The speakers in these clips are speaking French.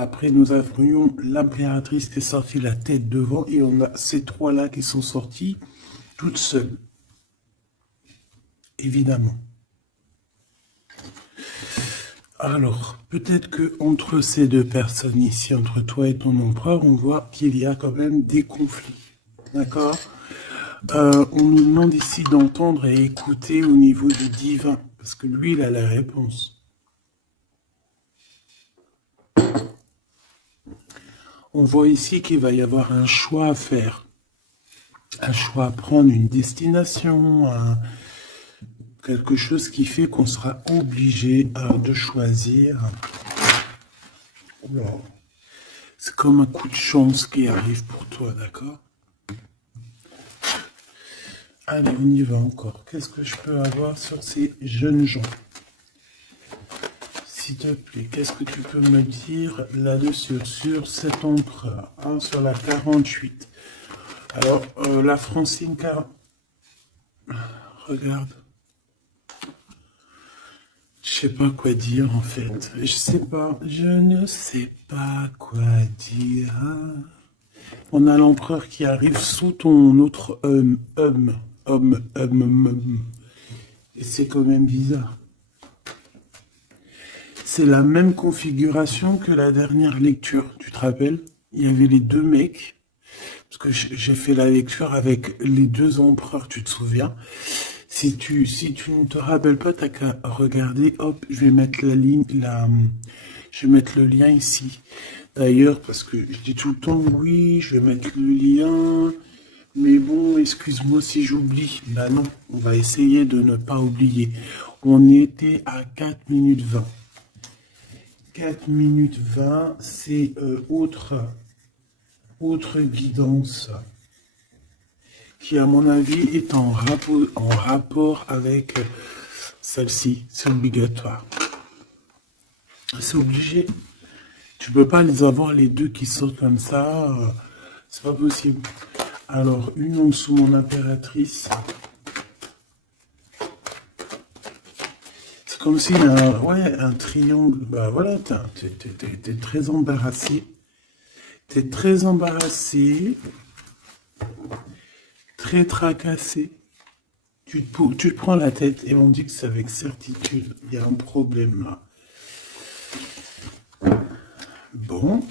Après, nous avions l'impératrice qui est sortie la tête devant et on a ces trois-là qui sont sortis toutes seules. Évidemment. Alors, peut-être que entre ces deux personnes ici, entre toi et ton empereur, on voit qu'il y a quand même des conflits. D'accord? On nous demande ici d'entendre et écouter au niveau du divin, parce que lui, il a la réponse. On voit ici qu'il va y avoir un choix à faire. Un choix à prendre, une destination, quelque chose qui fait qu'on sera obligé de choisir. Wow. C'est comme un coup de chance qui arrive pour toi, d'accord? Allez, on y va encore. Qu'est-ce que je peux avoir sur ces jeunes gens? S'il te plaît, qu'est-ce que tu peux me dire là-dessus, sur cet empereur, hein, sur la 48? Alors, la Francine, regarde. Je sais pas quoi dire, en fait. Je ne sais pas quoi dire. On a l'empereur qui arrive sous ton autre homme. Et c'est quand même bizarre. C'est la même configuration que la dernière lecture, tu te rappelles? Il y avait les deux mecs, parce que j'ai fait la lecture avec les deux empereurs, tu te souviens? Si tu ne te rappelles pas, t'as qu'à regarder, hop, je vais mettre je vais mettre le lien ici. D'ailleurs, parce que je dis tout le temps, oui, je vais mettre le lien, mais bon, excuse-moi si j'oublie. Bah non, on va essayer de ne pas oublier. On était à 4 minutes 20. 4 minutes 20, c'est autre guidance qui, à mon avis, est en rapport avec celle-ci. C'est obligatoire. C'est obligé. Tu peux pas les avoir les deux qui sortent comme ça. C'est pas possible. Alors, une en dessous, mon impératrice. C'est comme s'il y a un triangle. Bah voilà, t'es très embarrassé. T'es très embarrassé. Très tracassé. Tu te prends la tête et on dit que c'est avec certitude. Il y a un problème là. Bon.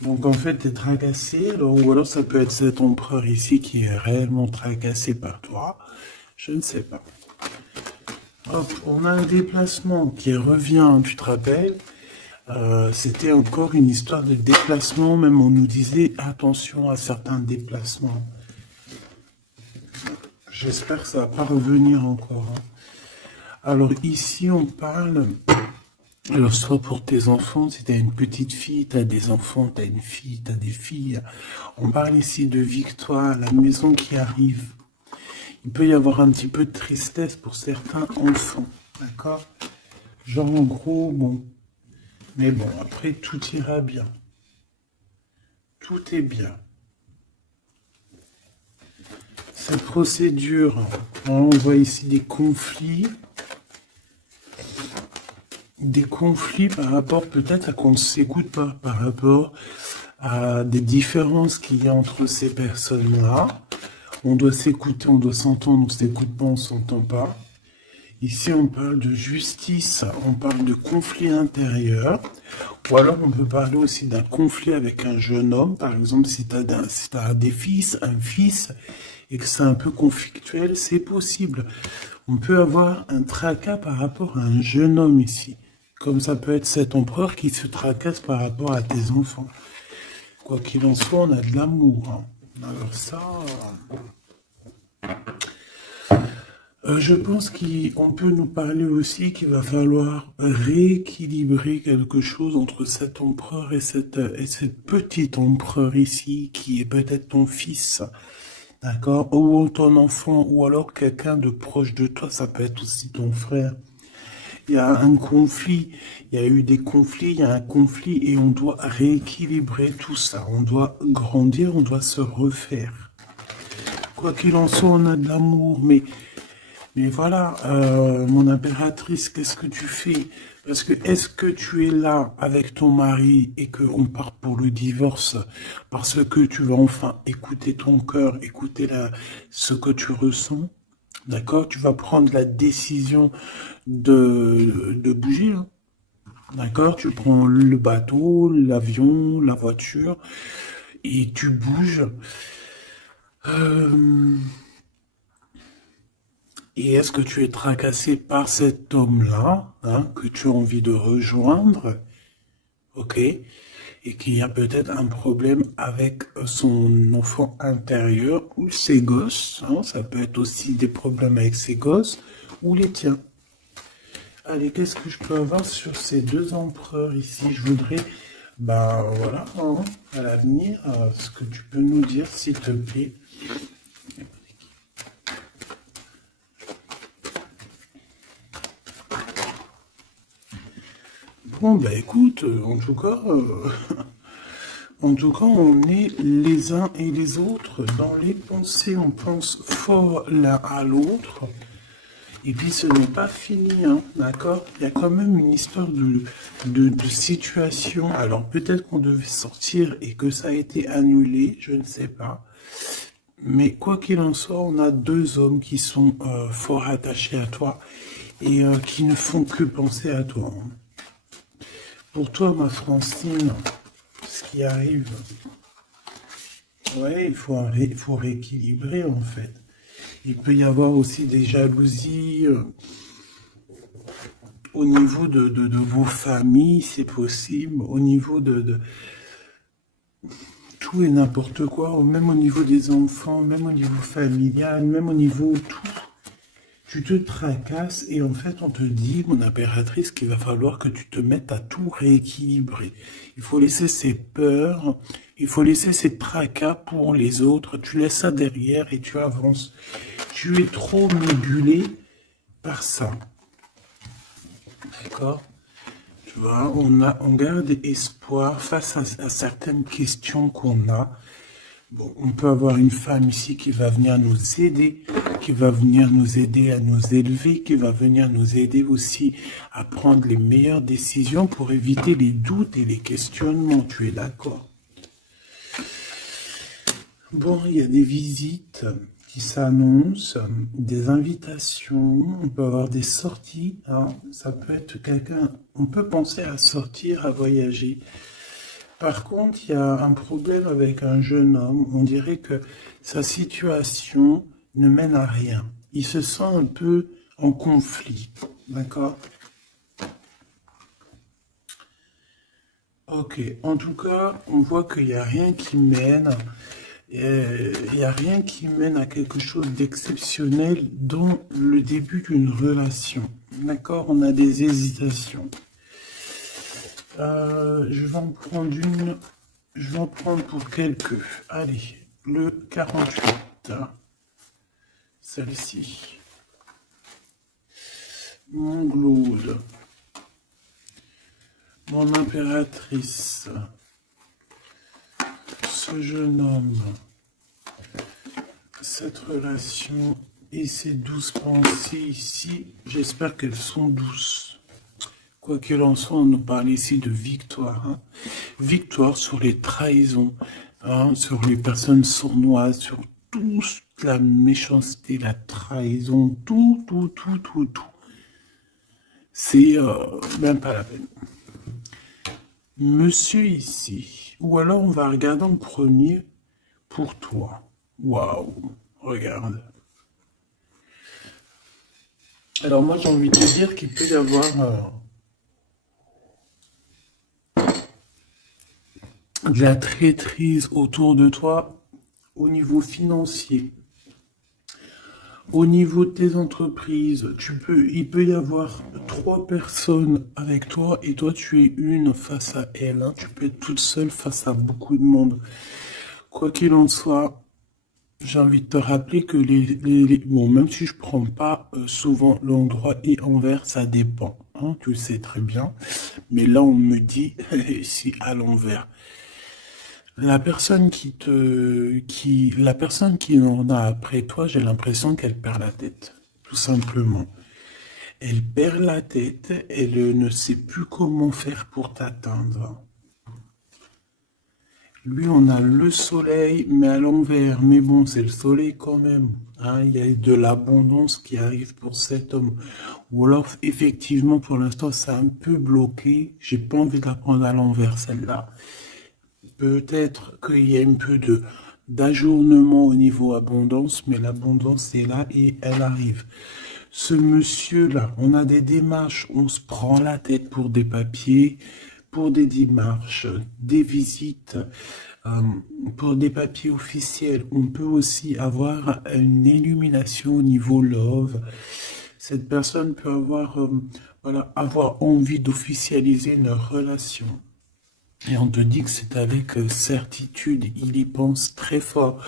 Donc en fait, tu es tracassé. Ou alors ça peut être cet empereur ici qui est réellement tracassé par toi. Je ne sais pas. Hop, on a un déplacement qui revient, tu te rappelles. C'était encore une histoire de déplacement. Même on nous disait attention à certains déplacements. J'espère que ça va pas revenir encore. Hein. Alors ici, on parle... Alors, soit pour tes enfants, si tu as une petite fille, tu as des enfants, tu as une fille, tu as des filles. On parle ici de victoire, la maison qui arrive. Il peut y avoir un petit peu de tristesse pour certains enfants, d'accord? Genre, en gros, bon. Mais bon, après, tout ira bien. Tout est bien. Cette procédure, on voit ici des conflits. Des conflits par rapport peut-être à qu'on ne s'écoute pas, par rapport à des différences qu'il y a entre ces personnes-là. On doit s'écouter, on doit s'entendre, on ne s'écoute pas, on ne s'entend pas. Ici, on parle de justice, on parle de conflit intérieur. Ou alors, on peut parler aussi d'un conflit avec un jeune homme. Par exemple, si tu as des fils, un fils, et que c'est un peu conflictuel, c'est possible. On peut avoir un tracas par rapport à un jeune homme ici. Comme ça peut être cet empereur qui se tracasse par rapport à tes enfants. Quoi qu'il en soit, on a de l'amour. Hein. Alors ça... je pense qu'on peut nous parler aussi qu'il va falloir rééquilibrer quelque chose entre cet empereur et cette petite empereur ici, qui est peut-être ton fils, d'accord, ou ton enfant, ou alors quelqu'un de proche de toi, ça peut être aussi ton frère. Il y a un conflit, il y a eu des conflits, il y a un conflit, et on doit rééquilibrer tout ça. On doit grandir, on doit se refaire. Quoi qu'il en soit, on a de l'amour, mais voilà, mon impératrice, qu'est-ce que tu fais? Parce que est-ce que tu es là avec ton mari et qu'on part pour le divorce parce que tu vas enfin écouter ton cœur, écouter ce que tu ressens, d'accord? Tu vas prendre la décision de bouger, hein, d'accord? Tu prends le bateau, l'avion, la voiture et tu bouges. Euh, et est-ce que tu es tracassé par cet homme-là, hein, que tu as envie de rejoindre, ok? Et qu'il y a peut-être un problème avec son enfant intérieur ou ses gosses, hein, ça peut être aussi des problèmes avec ses gosses ou les tiens. Allez, qu'est-ce que je peux avoir sur ces deux empereurs ici? Je voudrais, ben voilà, hein, à l'avenir, ce que tu peux nous dire, s'il te plaît. Bon, bah écoute, en tout cas, on est les uns et les autres. Dans les pensées, on pense fort l'un à l'autre. Et puis ce n'est pas fini, hein, d'accord? Il y a quand même une histoire de situation. Alors peut-être qu'on devait sortir et que ça a été annulé, je ne sais pas. Mais quoi qu'il en soit, on a deux hommes qui sont fort attachés à toi et qui ne font que penser à toi, hein. Pour toi, ma Francine, ce qui arrive, ouais, il faut rééquilibrer en fait. Il peut y avoir aussi des jalousies au niveau de vos familles, c'est possible, au niveau de tout et n'importe quoi, même au niveau des enfants, même au niveau familial, même au niveau tout. Tu te tracasses et en fait on te dit, mon impératrice, qu'il va falloir que tu te mettes à tout rééquilibrer. Il faut laisser ces peurs, il faut laisser ces tracas pour les autres, tu laisses ça derrière et tu avances. Tu es trop nébulé par ça. D'accord? Tu vois, on garde espoir face à certaines questions qu'on a. Bon, on peut avoir une femme ici qui va venir nous aider, qui va venir nous aider à nous élever, qui va venir nous aider aussi à prendre les meilleures décisions pour éviter les doutes et les questionnements. Tu es d'accord? Bon, il y a des visites qui s'annoncent, des invitations, on peut avoir des sorties, hein. Ça peut être quelqu'un, on peut penser à sortir, à voyager. Par contre, il y a un problème avec un jeune homme. On dirait que sa situation ne mène à rien. Il se sent un peu en conflit. D'accord? Ok. En tout cas, on voit qu'il n'y a rien qui mène. Il n'y a rien qui mène à quelque chose d'exceptionnel dans le début d'une relation. D'accord? On a des hésitations. Je vais en prendre une. Je vais en prendre pour quelques. Allez, le 48. Celle-ci. Mon Claude. Mon impératrice. Ce jeune homme. Cette relation et ces douces pensées ici, j'espère qu'elles sont douces. Quoi qu'il en soit, on nous parle ici de victoire, hein. Victoire sur les trahisons, hein, sur les personnes sournoises, sur toute la méchanceté, la trahison, tout, tout, tout, tout, tout. C'est même pas la peine. Monsieur ici, ou alors on va regarder en premier pour toi. Waouh, regarde. Alors moi j'ai envie de te dire qu'il peut y avoir de la traîtrise autour de toi au niveau financier, au niveau de tes entreprises. Il peut y avoir trois personnes avec toi et toi tu es une face à elle, hein. Tu peux être toute seule face à beaucoup de monde. Quoi qu'il en soit, j'ai envie de te rappeler que bon, même si je prends pas souvent l'endroit et envers, ça dépend, hein, tu le sais très bien. Mais là, on me dit si à l'envers. La personne qui en a après toi, j'ai l'impression qu'elle perd la tête, tout simplement. Elle perd la tête, elle ne sait plus comment faire pour t'atteindre. Lui, on a le soleil, mais à l'envers. Mais bon, c'est le soleil quand même. Hein, il y a de l'abondance qui arrive pour cet homme. Ou alors, effectivement, pour l'instant, c'est un peu bloqué. J'ai pas envie de la prendre à l'envers, celle-là. Peut-être qu'il y a un peu d'ajournement au niveau abondance, mais l'abondance est là et elle arrive. Ce monsieur-là, on a des démarches, on se prend la tête pour des papiers, pour des démarches, des visites, euh, pour des papiers officiels. On peut aussi avoir une illumination au niveau love. Cette personne peut avoir, voilà, avoir envie d'officialiser une relation. Et on te dit que c'est avec certitude, il y pense très fort.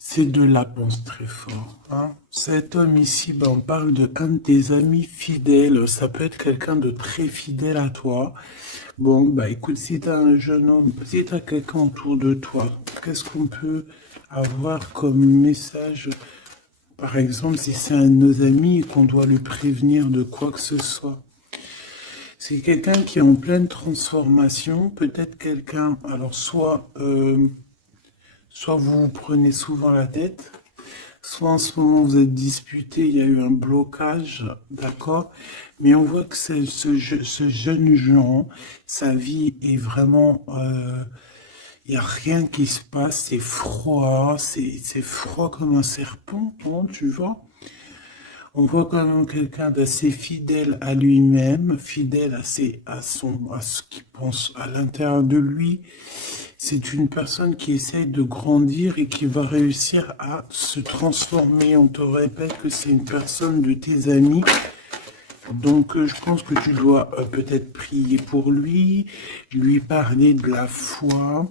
Ces deux-là pensent très fort. Hein. Cet homme ici, ben, on parle de un de tes amis fidèles. Ça peut être quelqu'un de très fidèle à toi. Bon, bah écoute, si tu as un jeune homme, si tu as quelqu'un autour de toi, qu'est-ce qu'on peut avoir comme message? Par exemple, si c'est un de nos amis et qu'on doit le prévenir de quoi que ce soit. C'est quelqu'un qui est en pleine transformation, peut-être quelqu'un, alors soit vous vous prenez souvent la tête, soit en ce moment vous êtes disputé, il y a eu un blocage, d'accord? Mais on voit que ce jeune Jean, sa vie est vraiment, il n'y a rien qui se passe, c'est froid comme un serpent, hein, tu vois? On voit quand même quelqu'un d'assez fidèle à lui-même, fidèle à ce qu'il pense à l'intérieur de lui. C'est une personne qui essaye de grandir et qui va réussir à se transformer. On te répète que c'est une personne de tes amis. Donc, je pense que tu dois peut-être prier pour lui parler de la foi,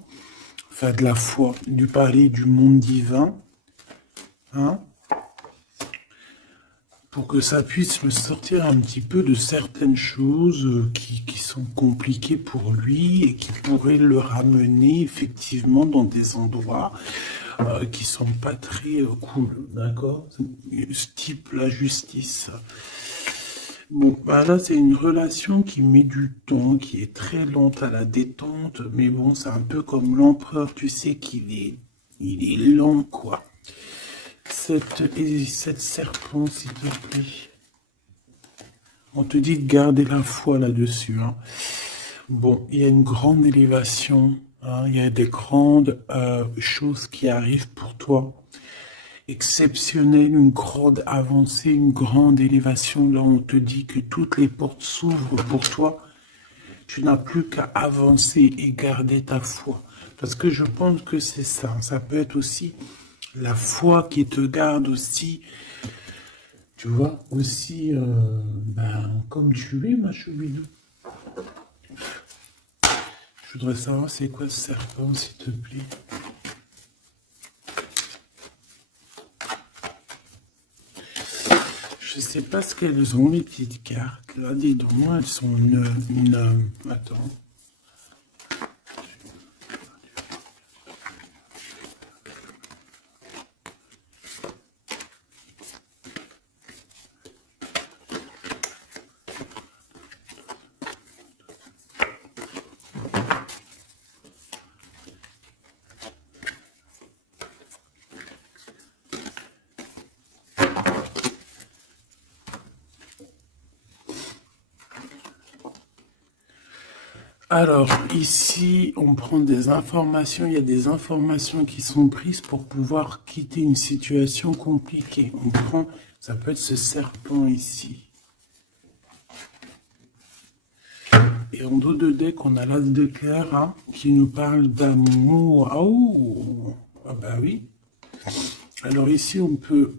enfin de la foi, lui parler du monde divin, hein, pour que ça puisse me sortir un petit peu de certaines choses qui sont compliquées pour lui et qui pourraient le ramener effectivement dans des endroits qui sont pas très cool, d'accord? Ce type la justice. Bon, bah là c'est une relation qui met du temps, qui est très lente à la détente, mais bon, c'est un peu comme l'empereur, tu sais il est lent, quoi. Cette serpent, s'il te plaît. On te dit de garder la foi là-dessus. Hein. Bon, il y a une grande élévation. Hein, il y a des grandes choses qui arrivent pour toi. Exceptionnelles, une grande avancée, une grande élévation. Là, on te dit que toutes les portes s'ouvrent pour toi. Tu n'as plus qu'à avancer et garder ta foi. Parce que je pense que c'est ça. Ça peut être aussi la foi qui te garde aussi, tu vois, aussi, ben, comme tu es, ma chouinou. Je voudrais savoir c'est quoi ce serpent, s'il te plaît. Je sais pas ce qu'elles ont, les petites cartes. Là, dis donc, elles sont attends. Alors, ici, on prend des informations. Il y a des informations qui sont prises pour pouvoir quitter une situation compliquée. On prend, ça peut être ce serpent ici. Et en dos de deck, on a l'as de cœur hein, qui nous parle d'amour. Oh, ah bah oui. Alors ici, on peut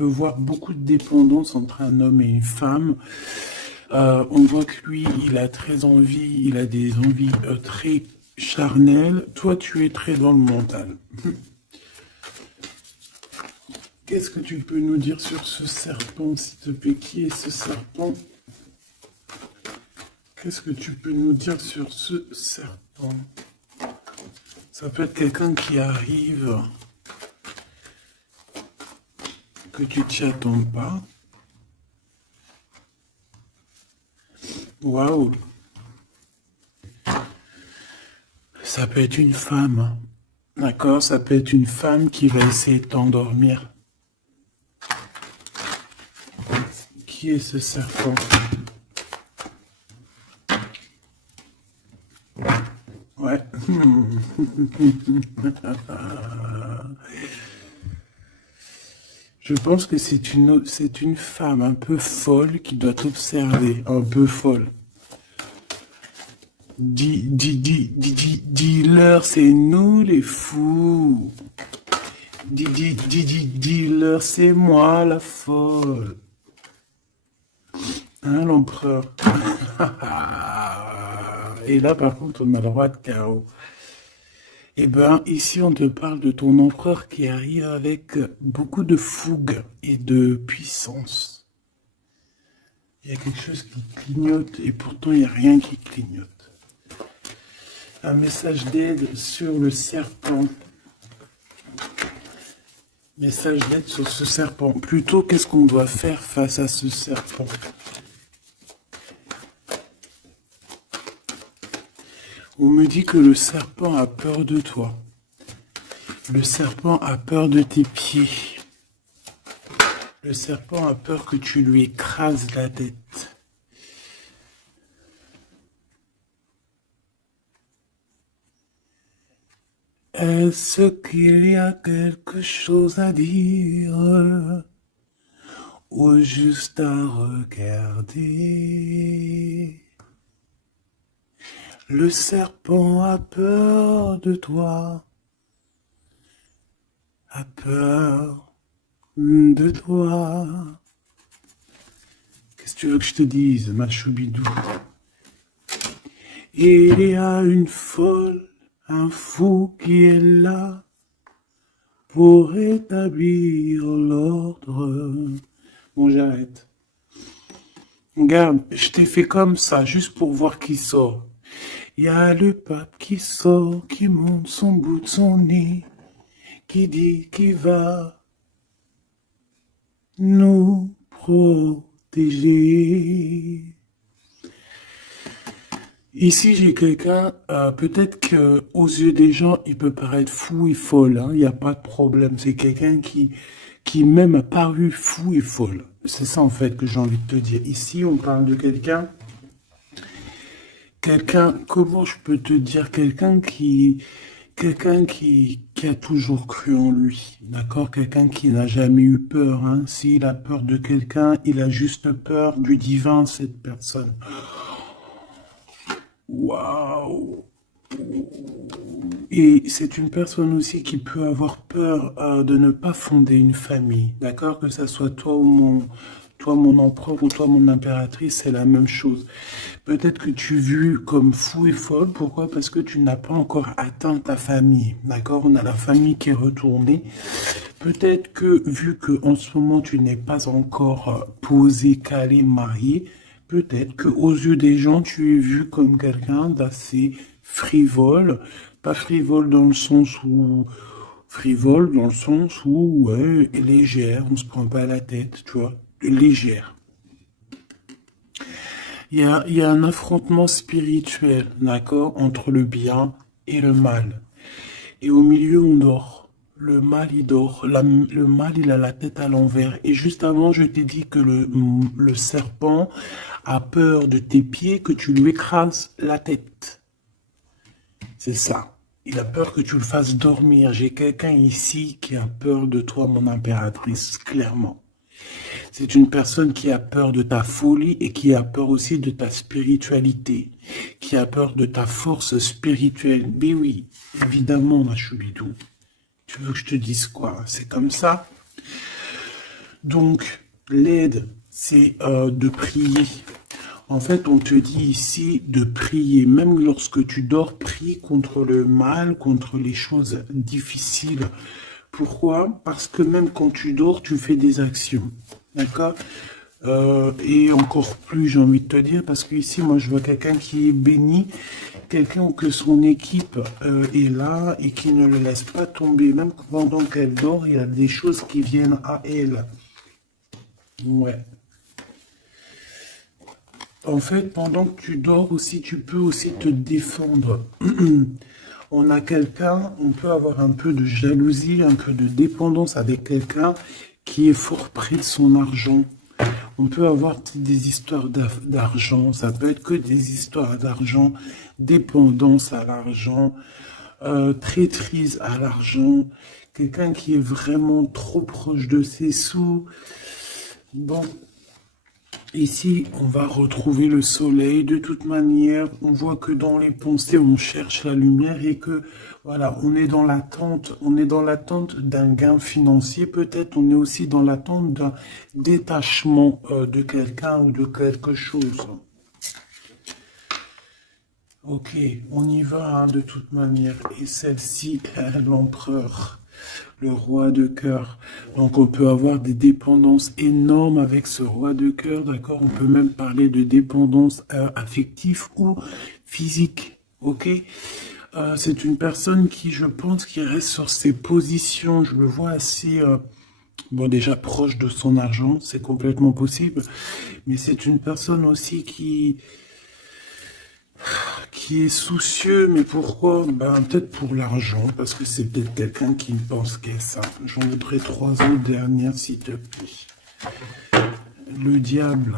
voir beaucoup de dépendance entre un homme et une femme. On voit que lui, il a très envie, il a des envies très charnelles. Toi, tu es très dans le mental. Qu'est-ce que tu peux nous dire sur ce serpent, s'il te plaît? Qui est ce serpent? Qu'est-ce que tu peux nous dire sur ce serpent? Ça peut être quelqu'un qui arrive, que tu t'y attends pas. Waouh. Ça peut être une femme. D'accord? Ça peut être une femme qui va essayer de t'endormir. Qui est ce serpent? Ouais. Je pense que c'est une femme un peu folle qui doit t'observer, un peu folle. Dis-leur, c'est nous les fous. Dis-leur, c'est moi la folle. Hein, l'empereur? Et là, par contre, on a le roi de carreau. Eh ben, ici, on te parle de ton empereur qui arrive avec beaucoup de fougue et de puissance. Il y a quelque chose qui clignote et pourtant, il n'y a rien qui clignote. Un message d'aide sur le serpent. Message d'aide sur ce serpent. Plutôt, qu'est-ce qu'on doit faire face à ce serpent? On me dit que le serpent a peur de toi. Le serpent a peur de tes pieds. Le serpent a peur que tu lui écrases la tête. Est-ce qu'il y a quelque chose à dire ou juste à regarder? Le serpent a peur de toi, a peur de toi. Qu'est-ce que tu veux que je te dise, ma choubidou? Il y a une folle, un fou qui est là pour établir l'ordre. Bon, j'arrête. Regarde, je t'ai fait comme ça, juste pour voir qui sort. Il y a le pape qui sort, qui monte son bout de son nez, qui dit qu'il va nous protéger. Ici, j'ai quelqu'un, peut-être que aux yeux des gens, il peut paraître fou et folle, hein, il n'y a pas de problème. C'est quelqu'un qui même a paru fou et folle. C'est ça, en fait, que j'ai envie de te dire. Ici, on parle de quelqu'un, comment je peux te dire, quelqu'un qui a toujours cru en lui, d'accord? Quelqu'un qui n'a jamais eu peur, hein. S'il a peur de quelqu'un, il a juste peur du divin, cette personne. Waouh! Et c'est une personne aussi qui peut avoir peur de ne pas fonder une famille, d'accord? Que ça soit toi mon empereur ou toi mon impératrice, c'est la même chose. Peut-être que tu es vu comme fou et folle, pourquoi? Parce que tu n'as pas encore atteint ta famille, d'accord? On a la famille qui est retournée. Peut-être que vu que en ce moment tu n'es pas encore posé, calé, marié, peut-être que aux yeux des gens tu es vu comme quelqu'un d'assez frivole, pas frivole dans le sens où frivole dans le sens où ouais, légère, on se prend pas la tête, tu vois, légère. Il y a un affrontement spirituel, d'accord, entre le bien et le mal. Et au milieu, on dort. Le mal, il dort. Le mal, il a la tête à l'envers. Et juste avant, je t'ai dit que le serpent a peur de tes pieds, que tu lui écrases la tête. C'est ça. Il a peur que tu le fasses dormir. J'ai quelqu'un ici qui a peur de toi, mon impératrice, clairement. C'est une personne qui a peur de ta folie et qui a peur aussi de ta spiritualité, qui a peur de ta force spirituelle. Mais oui, évidemment, ma choubidou. Tu veux que je te dise quoi? C'est comme ça. Donc, l'aide, c'est de prier. En fait, on te dit ici de prier. Même lorsque tu dors, prie contre le mal, contre les choses difficiles. Pourquoi? Parce que même quand tu dors, tu fais des actions. D'accord? Et encore plus, j'ai envie de te dire, parce que ici, moi, je vois quelqu'un qui est béni, quelqu'un que son équipe est là et qui ne le laisse pas tomber. Même pendant qu'elle dort, il y a des choses qui viennent à elle. Ouais. En fait, pendant que tu dors aussi, tu peux aussi te défendre. On a quelqu'un, on peut avoir un peu de jalousie, un peu de dépendance avec quelqu'un qui est fort près de son argent. On peut avoir des histoires d'argent, ça peut être que des histoires d'argent, dépendance à l'argent, traîtrise à l'argent, quelqu'un qui est vraiment trop proche de ses sous. Bon, ici, on va retrouver le soleil. De toute manière, on voit que dans les pensées, on cherche la lumière et que, voilà, on est dans l'attente d'un gain financier. Peut-être on est aussi dans l'attente d'un détachement de quelqu'un ou de quelque chose. Ok, on y va hein, de toute manière. Et celle-ci, l'empereur, le roi de cœur. Donc on peut avoir des dépendances énormes avec ce roi de cœur, d'accord? On peut même parler de dépendance affective ou physique, ok? C'est une personne qui, je pense, qui reste sur ses positions. Je le vois assez, bon déjà proche de son argent, c'est complètement possible. Mais c'est une personne aussi qui est soucieux, mais pourquoi? Ben, peut-être pour l'argent, parce que c'est peut-être quelqu'un qui ne pense qu'à ça. J'en voudrais 3 autres dernières, s'il te plaît. Le diable,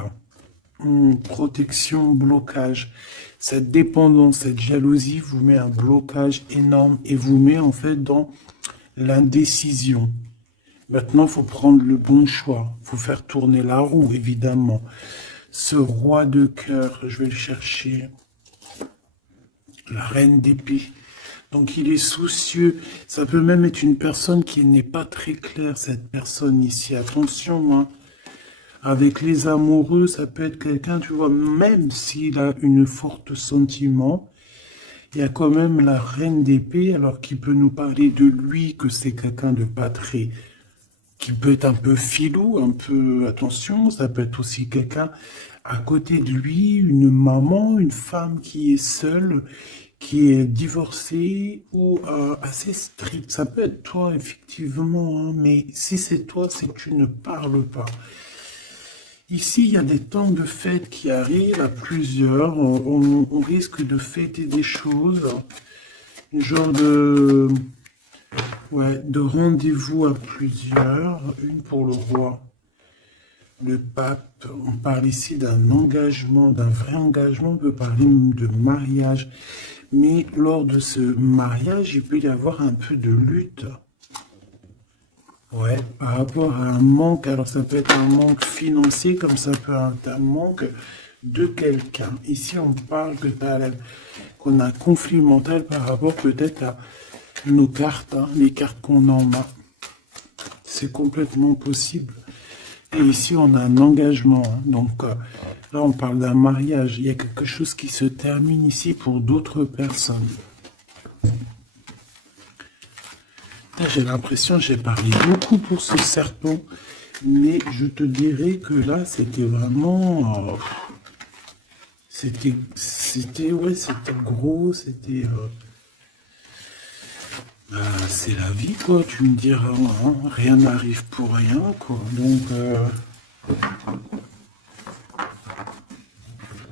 protection, blocage. Cette dépendance, cette jalousie vous met un blocage énorme et vous met en fait dans l'indécision. Maintenant, il faut prendre le bon choix. Il faut faire tourner la roue, évidemment. Ce roi de cœur, je vais le chercher. La reine d'épée. Donc il est soucieux. Ça peut même être une personne qui n'est pas très claire, cette personne ici. Attention, hein. Avec les amoureux, ça peut être quelqu'un, tu vois, même s'il a une forte sentiment, il y a quand même la reine d'épée, alors qui peut nous parler de lui, que c'est quelqu'un de pas très, qui peut être un peu filou, un peu, attention, ça peut être aussi quelqu'un à côté de lui, une maman, une femme qui est seule, qui est divorcée ou assez stricte. Ça peut être toi, effectivement, hein, mais si c'est toi, c'est que tu ne parles pas. Ici, il y a des temps de fête qui arrivent à plusieurs. On risque de fêter des choses, un genre de, ouais, de rendez-vous à plusieurs. Une pour le roi, le pape. On parle ici d'un engagement, d'un vrai engagement. On peut parler de mariage. Mais lors de ce mariage, il peut y avoir un peu de lutte. Ouais, par rapport à un manque, alors ça peut être un manque financier, comme ça peut être un manque de quelqu'un. Ici, on parle qu'on a un conflit mental par rapport peut-être à nos cartes, hein, les cartes qu'on en a. C'est complètement possible. Et ici, on a un engagement. Hein, donc là, on parle d'un mariage. Il y a quelque chose qui se termine ici pour d'autres personnes. J'ai l'impression que j'ai parlé beaucoup pour ce serpent, mais je te dirais que là, c'était vraiment... ouais, c'était gros, c'était... c'est la vie, quoi, tu me diras, hein, rien n'arrive pour rien, quoi, donc...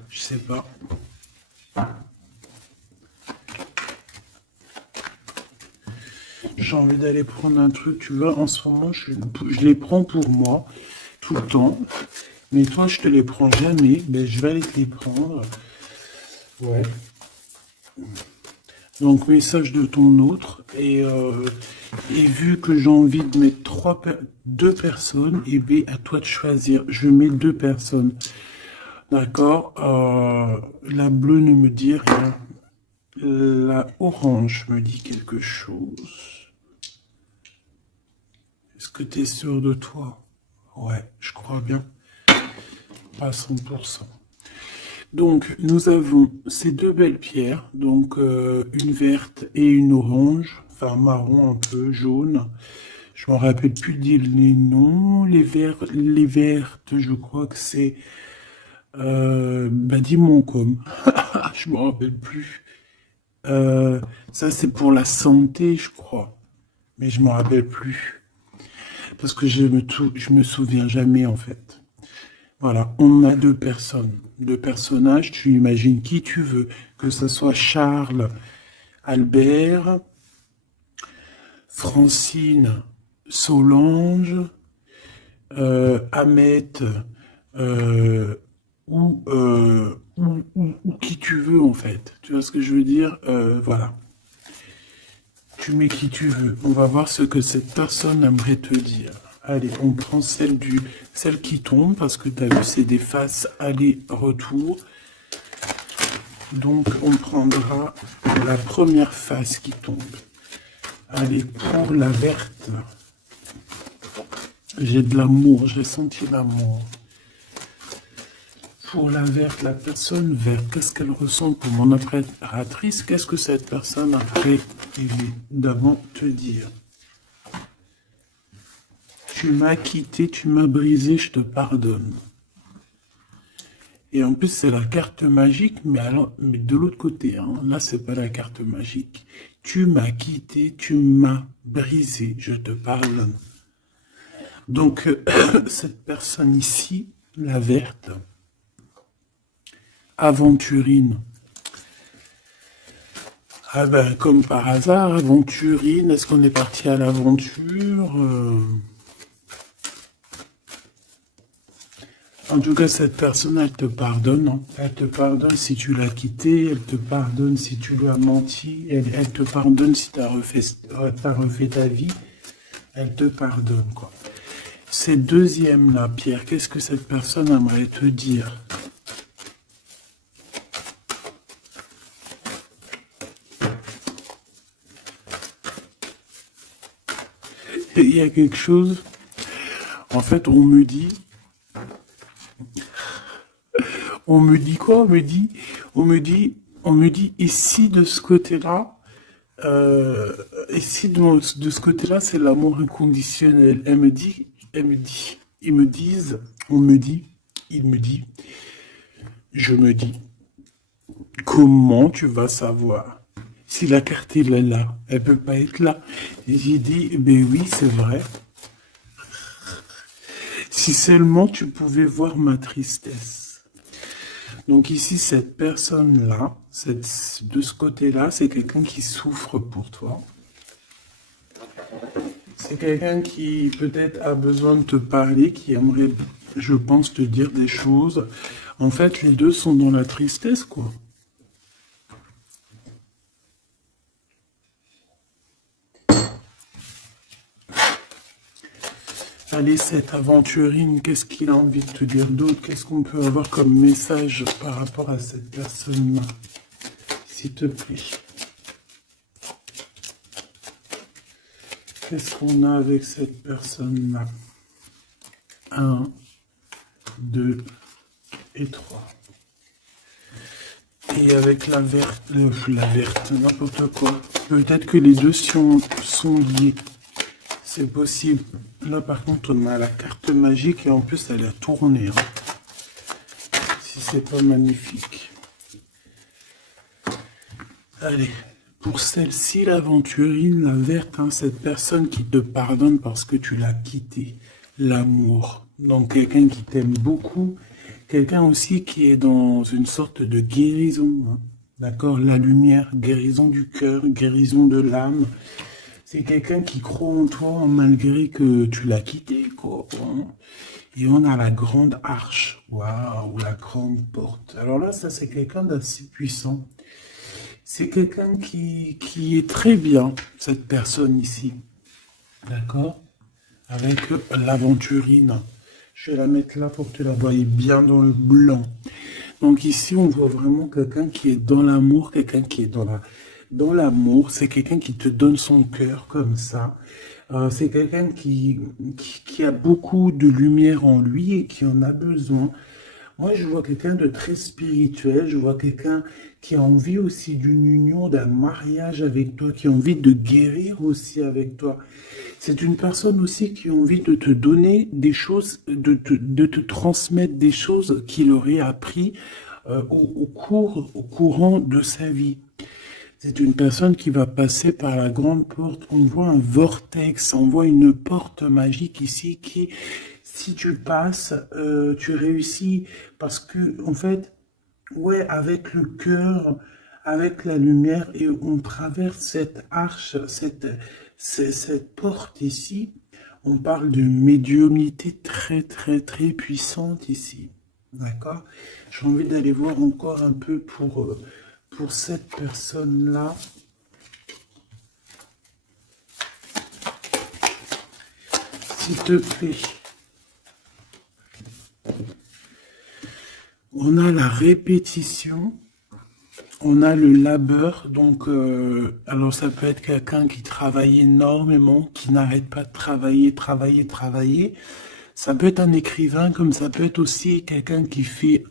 je sais pas. J'ai envie d'aller prendre un truc, tu vois, en ce moment, je les prends pour moi, tout le temps. Mais toi, je te les prends jamais, ben, je vais aller te les prendre. Ouais. Donc, message de ton autre. Et vu que j'ai envie de mettre deux personnes, et bien, à toi de choisir. Je mets 2 personnes. D'accord. La bleue ne me dit rien. La orange me dit quelque chose. Est-ce que tu es sûr de toi? Ouais, je crois bien. Pas à 100%. Donc, nous avons ces 2 belles pierres. Donc, une verte et une orange. Enfin, marron un peu, jaune. Je m'en rappelle plus dire les noms. Les vertes, je crois que c'est... Dimoncom. Je m'en rappelle plus. Ça, c'est pour la santé, je crois. Mais je m'en rappelle plus. Parce que je me souviens jamais, en fait. Voilà, on a deux personnes, deux personnages, tu imagines qui tu veux, que ce soit Charles, Albert, Francine, Solange, Ahmet, euh, ou qui tu veux en fait. Tu vois ce que je veux dire? Voilà. Tu mets qui tu veux. On va voir ce que cette personne aimerait te dire. Allez, on prend celle qui tombe, parce que tu as vu, c'est des faces aller-retour. Donc, on prendra la première face qui tombe. Allez, pour la verte. J'ai de l'amour, j'ai senti l'amour. Pour la verte, la personne verte, qu'est-ce qu'elle ressent pour mon impératrice? Qu'est-ce que cette personne aimerait évidemment te dire? Tu m'as quitté, tu m'as brisé, je te pardonne. Et en plus, c'est la carte magique, mais de l'autre côté, hein. Là, c'est pas la carte magique. Tu m'as quitté, tu m'as brisé, je te pardonne. Donc, cette personne ici, la verte, aventurine. Ah ben, comme par hasard, aventurine, est-ce qu'on est parti à l'aventure? En tout cas, cette personne, elle te pardonne. Hein. Elle te pardonne si tu l'as quitté, elle te pardonne si tu lui as menti, elle te pardonne si tu as refait ta vie. Elle te pardonne, quoi. Ces deuxièmes-là, Pierre, qu'est-ce que cette personne aimerait te dire? Il y a quelque chose, en fait, on me dit quoi? On me dit, ici de ce côté-là, ici de ce côté-là, c'est l'amour inconditionnel. On me dit, il me dit, je me dis, comment tu vas savoir? Si la carte elle est là, elle peut pas être là. Et j'ai dit, ben oui, c'est vrai. Si seulement tu pouvais voir ma tristesse. Donc ici, cette personne-là, de ce côté-là, c'est quelqu'un qui souffre pour toi. C'est quelqu'un qui peut-être a besoin de te parler, qui aimerait, je pense, te dire des choses. En fait, les deux sont dans la tristesse, quoi. Allez, cette aventurine, qu'est-ce qu'il a envie de te dire d'autre? Qu'est-ce qu'on peut avoir comme message par rapport à cette personne-là? S'il te plaît. Qu'est-ce qu'on a avec cette personne-là? 1, 2 et 3. Et avec la verte, n'importe quoi. Peut-être que les deux sont liés. C'est possible. Là, par contre, on a la carte magique et en plus, elle a tourné. Hein. Si c'est pas magnifique. Allez, pour celle-ci, l'aventurine, la verte, hein, cette personne qui te pardonne parce que tu l'as quitté. L'amour. Donc, quelqu'un qui t'aime beaucoup. Quelqu'un aussi qui est dans une sorte de guérison. Hein. D'accord? La lumière, guérison du cœur, guérison de l'âme. C'est quelqu'un qui croit en toi malgré que tu l'as quitté, quoi. Hein. Et on a la grande arche. Waouh, la grande porte. Alors là, ça, c'est quelqu'un d'assez puissant. C'est quelqu'un qui est très bien, cette personne ici. D'accord? Avec l'aventurine. Je vais la mettre là pour que tu la voyes bien dans le blanc. Donc ici, on voit vraiment quelqu'un qui est dans l'amour, quelqu'un qui est dans l'amour, c'est quelqu'un qui te donne son cœur comme ça. C'est quelqu'un qui a beaucoup de lumière en lui et qui en a besoin. Moi, je vois quelqu'un de très spirituel, je vois quelqu'un qui a envie aussi d'une union, d'un mariage avec toi, qui a envie de guérir aussi avec toi. C'est une personne aussi qui a envie de te donner des choses, de te transmettre des choses qu'il aurait appris au courant de sa vie. C'est une personne qui va passer par la grande porte. On voit un vortex, on voit une porte magique ici qui... si tu passes, tu réussis parce que, en fait, ouais, avec le cœur, avec la lumière, et on traverse cette arche, cette porte ici. On parle de médiumnité très, très, très puissante ici. D'accord? J'ai envie d'aller voir encore un peu pour cette personne-là. S'il te plaît. On a la répétition, on a le labeur, donc alors ça peut être quelqu'un qui travaille énormément, qui n'arrête pas de travailler. Ça peut être un écrivain, comme ça peut être aussi quelqu'un qui fait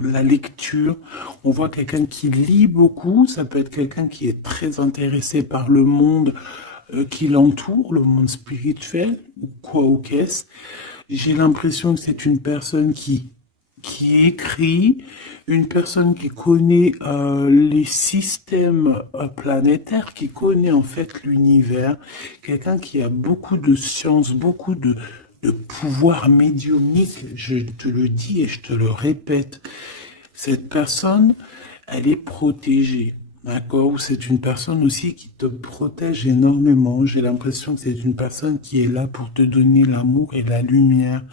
la lecture. On voit quelqu'un qui lit beaucoup, ça peut être quelqu'un qui est très intéressé par le monde qui l'entoure, le monde spirituel, ou quoi ou qu'est-ce. J'ai l'impression que c'est une personne qui écrit, une personne qui connaît les systèmes planétaires, qui connaît en fait l'univers, quelqu'un qui a beaucoup de science, beaucoup de pouvoir médiumnique, je te le dis et je te le répète. Cette personne, elle est protégée. D'accord? C'est une personne aussi qui te protège énormément. J'ai l'impression que c'est une personne qui est là pour te donner l'amour et la lumière,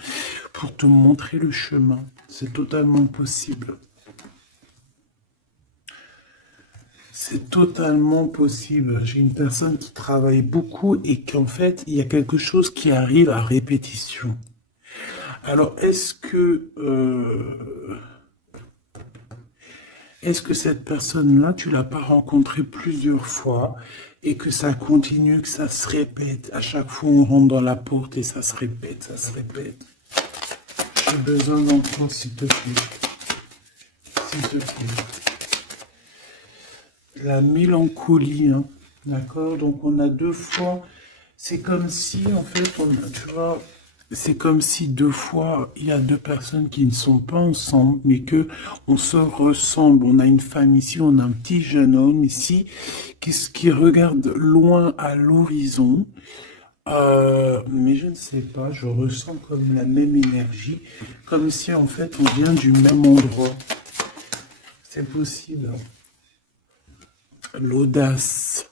pour te montrer le chemin. C'est totalement possible. C'est totalement possible. J'ai une personne qui travaille beaucoup et qu'en fait, il y a quelque chose qui arrive à répétition. Alors, est-ce que cette personne-là, tu l'as pas rencontrée plusieurs fois et que ça continue, que ça se répète? À chaque fois, on rentre dans la porte et ça se répète, ça se répète. J'ai besoin d'entendre, s'il te plaît. S'il te plaît. La mélancolie, hein. D'accord? Donc, on a deux fois. C'est comme si, en fait, tu vois, c'est comme si deux fois, il y a deux personnes qui ne sont pas ensemble, mais que on se ressemble. On a une femme ici, on a un petit jeune homme ici, qui regarde loin à l'horizon. Mais je ne sais pas, je ressens comme la même énergie, comme si en fait on vient du même endroit. C'est possible. L'audace.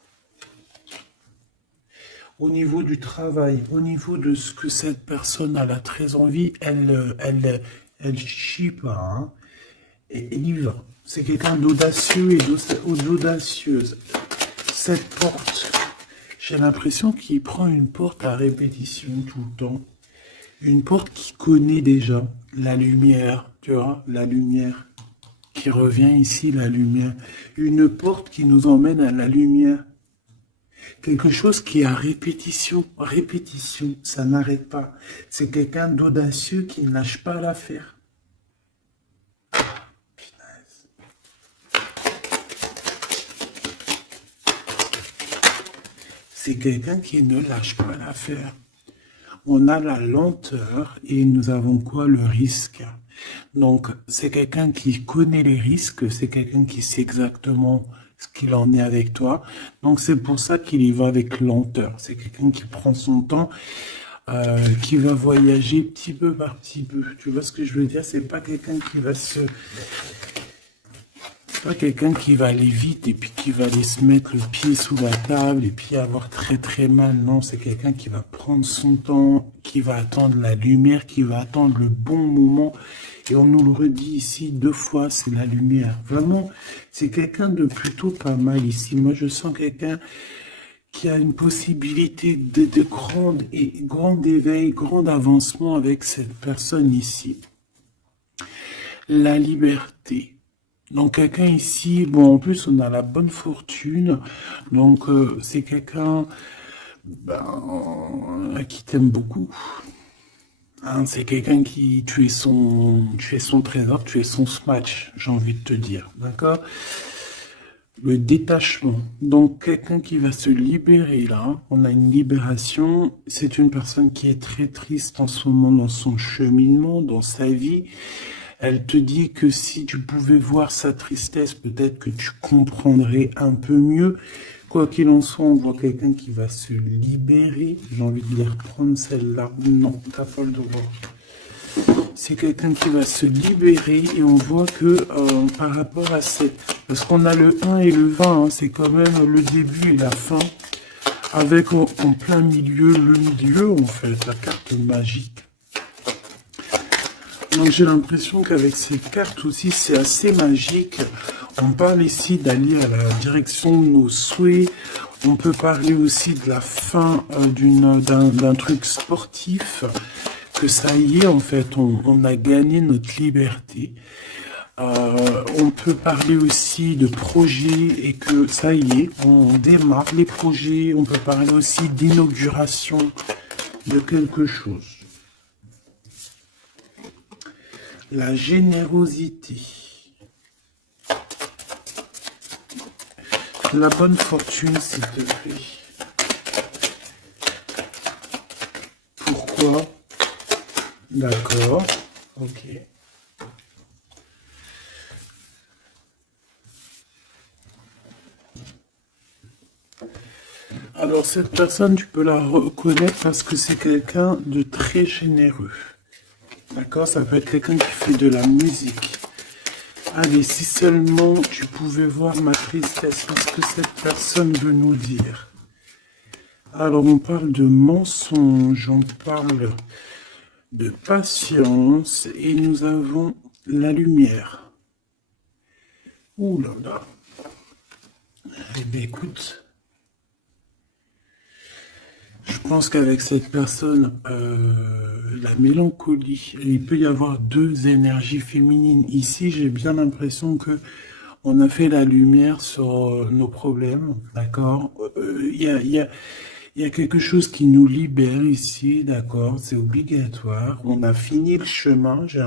Au niveau du travail, au niveau de ce que cette personne a très envie, elle chie pas, hein, et elle y va. C'est quelqu'un d'audacieux et d'audacieuse. Cette porte, j'ai l'impression qu'il prend une porte à répétition tout le temps. Une porte qu'il connaît déjà. La lumière, tu vois, la lumière qui revient ici, la lumière. Une porte qui nous emmène à la lumière. Quelque chose qui est à répétition, ça n'arrête pas. C'est quelqu'un d'audacieux qui ne lâche pas l'affaire. C'est quelqu'un qui ne lâche pas l'affaire. On a la lenteur et nous avons quoi? Le risque. Donc, c'est quelqu'un qui connaît les risques, c'est quelqu'un qui sait exactement ce qu'il en est avec toi. Donc, c'est pour ça qu'il y va avec lenteur. C'est quelqu'un qui prend son temps, qui va voyager petit peu par petit peu. Tu vois ce que je veux dire? C'est pas quelqu'un qui va pas quelqu'un qui va aller vite et puis qui va aller se mettre le pied sous la table et puis avoir très très mal. Non, c'est quelqu'un qui va prendre son temps, qui va attendre la lumière, qui va attendre le bon moment. Et on nous le redit ici deux fois, c'est la lumière. Vraiment, c'est quelqu'un de plutôt pas mal ici. Moi, je sens quelqu'un qui a une possibilité de grand éveil, grand avancement avec cette personne ici. La liberté. Donc quelqu'un ici, bon en plus on a la bonne fortune, donc c'est quelqu'un qui t'aime beaucoup. Hein, c'est quelqu'un qui, tu es son trésor, tu es son smash, j'ai envie de te dire, d'accord? Le détachement, donc quelqu'un qui va se libérer là, on a une libération, c'est une personne qui est très triste en ce moment dans son cheminement, dans sa vie. Elle te dit que si tu pouvais voir sa tristesse, peut-être que tu comprendrais un peu mieux, Quoi qu'il en soit, on voit quelqu'un qui va se libérer. J'ai envie de les reprendre celle-là. Non, t'as pas le droit. C'est quelqu'un qui va se libérer et on voit que par rapport à cette... Parce qu'on a le 1 et le 20, hein, c'est quand même le début et la fin. Avec en plein milieu, le milieu, en fait, la carte magique. Donc j'ai l'impression qu'avec ces cartes aussi, c'est assez magique. On parle ici d'aller à la direction de nos souhaits. On peut parler aussi de la fin d'un truc sportif. Que ça y est, en fait, on a gagné notre liberté. On peut parler aussi de projets et que ça y est, on démarre les projets. On peut parler aussi d'inauguration de quelque chose. La générosité. La bonne fortune, s'il te plaît. Pourquoi? D'accord. Ok. Alors, cette personne, tu peux la reconnaître parce que c'est quelqu'un de très généreux. D'accord? Ça peut être quelqu'un qui fait de la musique. Allez, si seulement tu pouvais voir ma tristesse, qu'est-ce que cette personne veut nous dire? Alors, on parle de mensonge, on parle de patience, et nous avons la lumière. Ouh là là. Eh bien, écoute, je pense qu'avec cette personne, la mélancolie, il peut y avoir deux énergies féminines. Ici, j'ai bien l'impression que on a fait la lumière sur nos problèmes, d'accord? Il y a quelque chose qui nous libère ici, d'accord? C'est obligatoire. On a fini le chemin. J'ai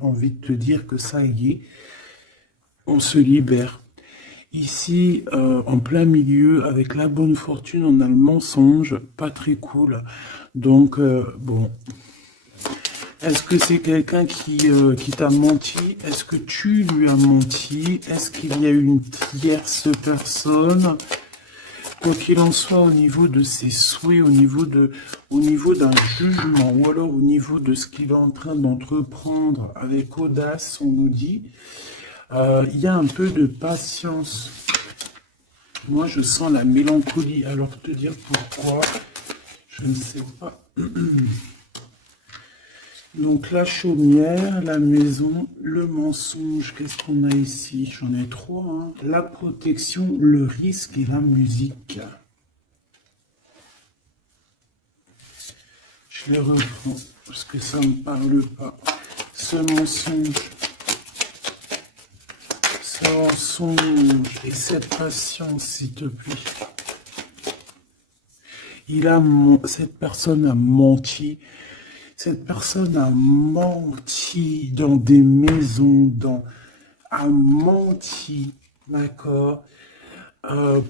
envie de te dire que ça y est, on se libère. Ici, en plein milieu, avec la bonne fortune, on a le mensonge, pas très cool. Donc, bon, est-ce que c'est quelqu'un qui t'a menti? Est-ce que tu lui as menti? Est-ce qu'il y a une tierce personne? Quoi qu'il en soit, au niveau de ses souhaits, au niveau d'un jugement, ou alors au niveau de ce qu'il est en train d'entreprendre avec audace, on nous dit, il y a un peu de patience. Moi, je sens la mélancolie. Alors, te dire pourquoi, je ne sais pas. Donc, la chaumière, la maison, le mensonge. Qu'est-ce qu'on a ici? J'en ai trois. Hein. La protection, le risque et la musique. Je les reprends parce que ça ne me parle pas. Ce mensonge. Et cette patience, s'il te plaît. Cette personne a menti. Cette personne a menti dans des maisons, a menti, d'accord,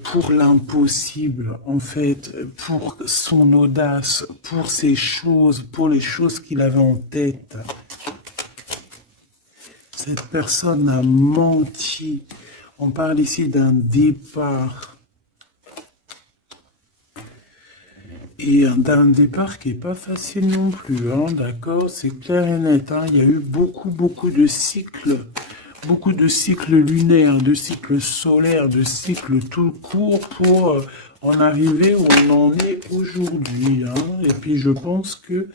pour l'impossible, en fait, pour son audace, pour ses choses, pour les choses qu'il avait en tête. Cette personne a menti. On parle ici d'un départ. Et d'un départ qui n'est pas facile non plus, hein, d'accord? C'est clair et net, hein. Il y a eu beaucoup de cycles lunaires, de cycles solaires, de cycles tout court pour en arriver où on en est aujourd'hui, hein. Et puis je pense que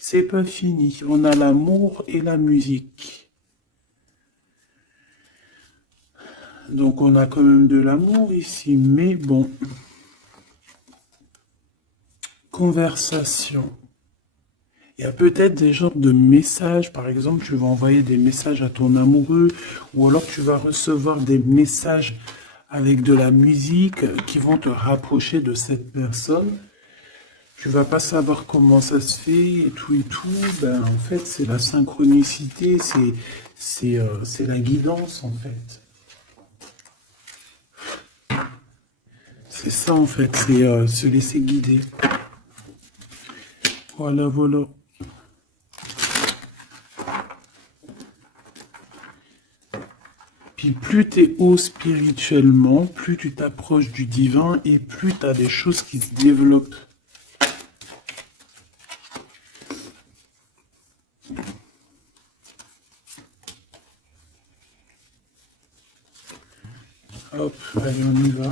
c'est pas fini. On a l'amour et la musique. Donc on a quand même de l'amour ici, mais bon. Conversation. Il y a peut-être des genres de messages, par exemple, tu vas envoyer des messages à ton amoureux, ou alors tu vas recevoir des messages avec de la musique qui vont te rapprocher de cette personne. Tu vas pas savoir comment ça se fait et tout. Ben, en fait, c'est la synchronicité, c'est la guidance, en fait. C'est ça, en fait, c'est se laisser guider. Voilà, voilà. Puis plus tu es haut spirituellement, plus tu t'approches du divin et plus tu as des choses qui se développent. Hop, allez, on y va.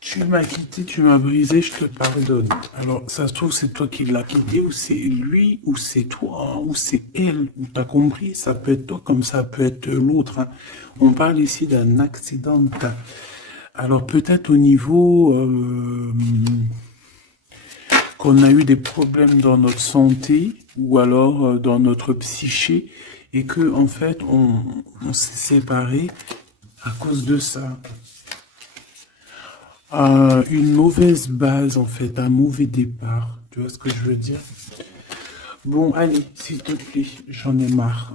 Tu m'as quitté, tu m'as brisé, je te pardonne. Alors, ça se trouve, c'est toi qui l'as quitté, ou c'est lui, ou c'est toi, hein, ou c'est elle, ou t'as compris, ça peut être toi comme ça peut être l'autre. Hein. On parle ici d'un accident. Alors, peut-être au niveau qu'on a eu des problèmes dans notre santé, ou alors dans notre psyché, et que, en fait, on s'est séparés à cause de ça. Une mauvaise base, en fait, un mauvais départ. Tu vois ce que je veux dire? Bon, allez, s'il te plaît, j'en ai marre.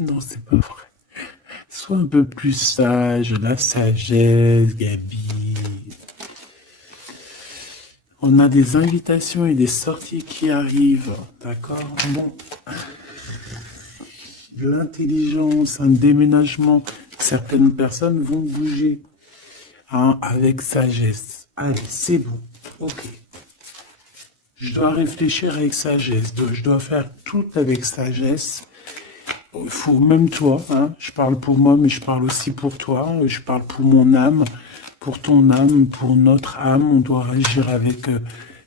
Non, c'est pas vrai. Sois un peu plus sage, la sagesse, Gabi. On a des invitations et des sorties qui arrivent, d'accord? Bon, l'intelligence, un déménagement, certaines personnes vont bouger. Hein, avec sagesse. Allez, c'est bon. Ok. Je dois réfléchir avec sagesse. Je dois faire tout avec sagesse. Il faut, même toi, hein, je parle pour moi, mais je parle aussi pour toi. Je parle pour mon âme, pour ton âme, pour notre âme. On doit agir avec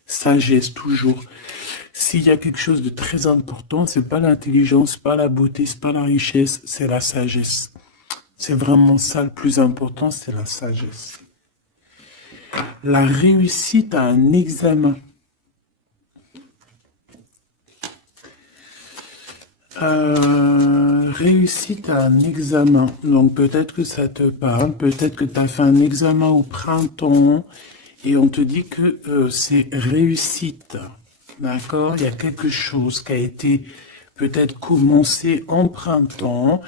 sagesse toujours. S'il y a quelque chose de très important, c'est pas l'intelligence, pas la beauté, c'est pas la richesse, c'est la sagesse. C'est vraiment ça le plus important, c'est la sagesse. La réussite à un examen. Réussite à un examen. Donc peut-être que ça te parle, peut-être que tu as fait un examen au printemps et on te dit que c'est réussite. D'accord? Il y a quelque chose qui a été peut-être commencé en printemps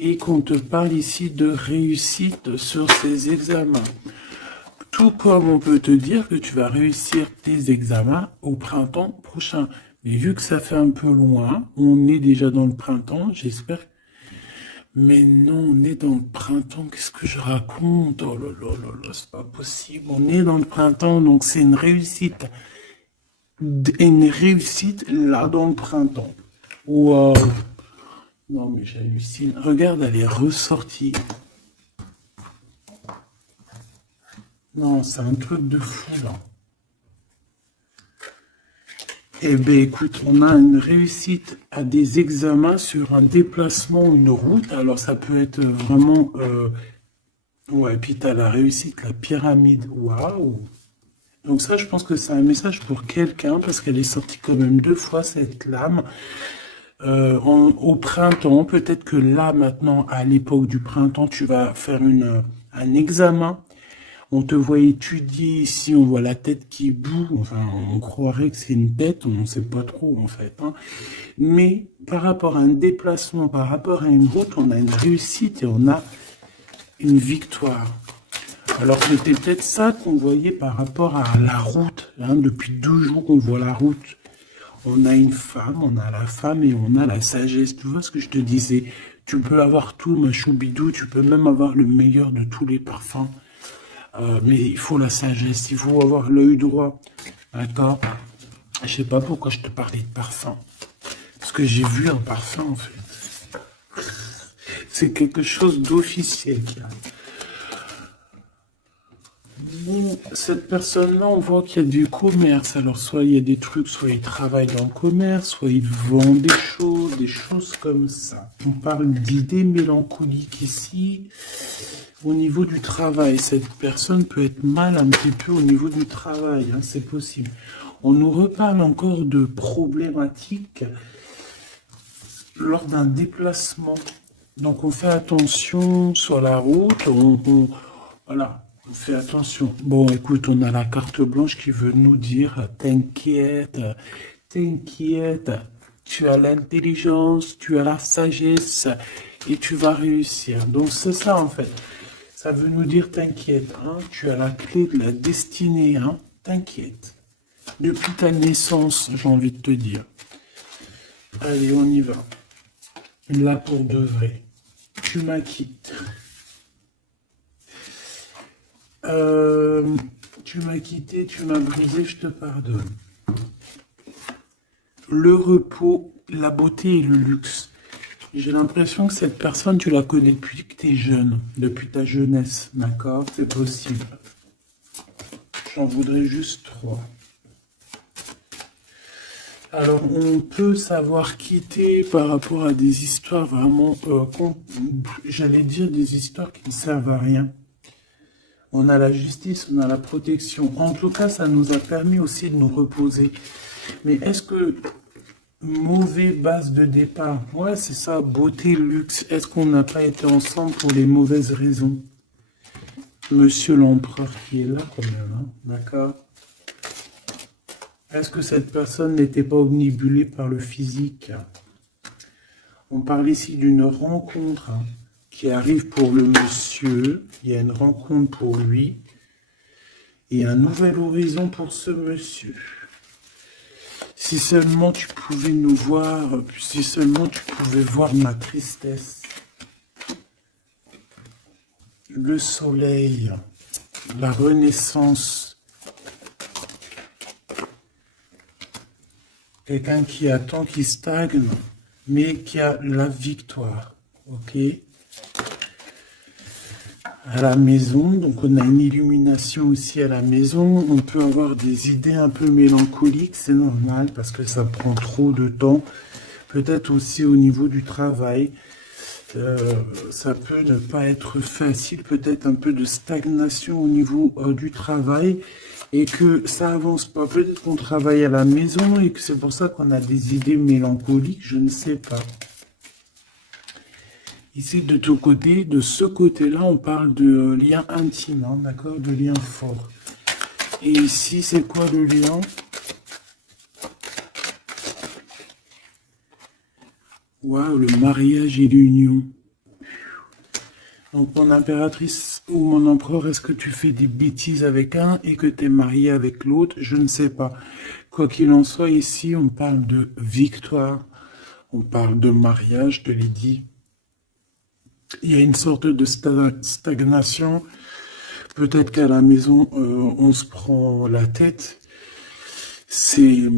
et qu'on te parle ici de réussite sur ces examens. Tout comme on peut te dire que tu vas réussir tes examens au printemps prochain. Mais vu que ça fait un peu loin, on est déjà dans le printemps, j'espère. Mais non, on est dans le printemps, qu'est-ce que je raconte? Oh là là là là, c'est pas possible. On est dans le printemps, donc c'est une réussite. Une réussite là dans le printemps. Waouh! Non mais j'hallucine. Regarde, elle est ressortie. Non, c'est un truc de fou là. Eh bien, écoute, on a une réussite à des examens sur un déplacement, une route. Alors, ça peut être vraiment... Ouais, puis tu as la réussite, la pyramide. Waouh! Donc ça, je pense que c'est un message pour quelqu'un, parce qu'elle est sortie quand même 2 fois, cette lame. Au printemps, peut-être que là, maintenant, à l'époque du printemps, tu vas faire un examen. On te voit étudier ici, on voit la tête qui boue, enfin, on croirait que c'est une tête, on ne sait pas trop, en fait. Hein. Mais par rapport à un déplacement, par rapport à une route, on a une réussite et on a une victoire. Alors, c'était peut-être ça qu'on voyait par rapport à la route. Hein. Depuis 2 jours, on voit la route. On a une femme, on a la femme et on a la sagesse. Tu vois ce que je te disais? Tu peux avoir tout, ma choubidou, tu peux même avoir le meilleur de tous les parfums. Mais il faut la sagesse, il faut avoir l'œil droit. D'accord? Je sais pas pourquoi je te parlais de parfum. Parce que j'ai vu un parfum, en fait. C'est quelque chose d'officiel qui arrive. Bon, cette personne-là, on voit qu'il y a du commerce. Alors, soit il y a des trucs, soit il travaille dans le commerce, soit il vend des choses comme ça. On parle d'idées mélancoliques ici. Au niveau du travail, cette personne peut être mal un petit peu au niveau du travail, hein, c'est possible. On nous reparle encore de problématiques lors d'un déplacement. Donc on fait attention sur la route, voilà, on fait attention. Bon, écoute, on a la carte blanche qui veut nous dire, t'inquiète, t'inquiète, tu as l'intelligence, tu as la sagesse et tu vas réussir. Donc c'est ça en fait. Ça veut nous dire t'inquiète, hein, tu as la clé de la destinée, hein, t'inquiète. Depuis ta naissance, j'ai envie de te dire. Allez, on y va. Là pour de vrai. Tu m'acquittes. Tu m'as quitté, tu m'as brisé, je te pardonne. Le repos, la beauté et le luxe. J'ai l'impression que cette personne, tu la connais depuis que tu es jeune, depuis ta jeunesse, d'accord? C'est possible. J'en voudrais juste 3. Alors, on peut savoir quitter par rapport à des histoires vraiment, j'allais dire des histoires qui ne servent à rien. On a la justice, on a la protection. En tout cas, ça nous a permis aussi de nous reposer. Mais est-ce que mauvaise base de départ, ouais, c'est ça, beauté, luxe. Est-ce qu'on n'a pas été ensemble pour les mauvaises raisons? Monsieur l'empereur qui est là quand même, hein, d'accord? Est-ce que cette personne n'était pas omnibulée par le physique? On parle ici d'une rencontre qui arrive pour le monsieur. Il y a une rencontre pour lui et un nouvel horizon pour ce monsieur. Si seulement tu pouvais nous voir, si seulement tu pouvais voir ma tristesse. Le soleil, la renaissance. Quelqu'un qui attend, qui stagne, mais qui a la victoire. Ok? À la maison, donc on a une illumination aussi à la maison. On peut avoir des idées un peu mélancoliques, c'est normal parce que ça prend trop de temps. Peut-être aussi au niveau du travail. Ça peut ne pas être facile, peut-être un peu de stagnation au niveau du travail et que ça avance pas. Peut-être qu'on travaille à la maison et que c'est pour ça qu'on a des idées mélancoliques, je ne sais pas. Ici, de ton côté, de ce côté-là, on parle de lien intime, hein, d'accord, de lien fort. Et ici, c'est quoi le lien? Waouh, le mariage et l'union. Donc, mon impératrice ou mon empereur, est-ce que tu fais des bêtises avec un et que tu es marié avec l'autre? Je ne sais pas. Quoi qu'il en soit, ici, on parle de victoire. On parle de mariage, je te l'ai dit. Il y a une sorte de stagnation. Peut-être qu'à la maison, on se prend la tête. C'est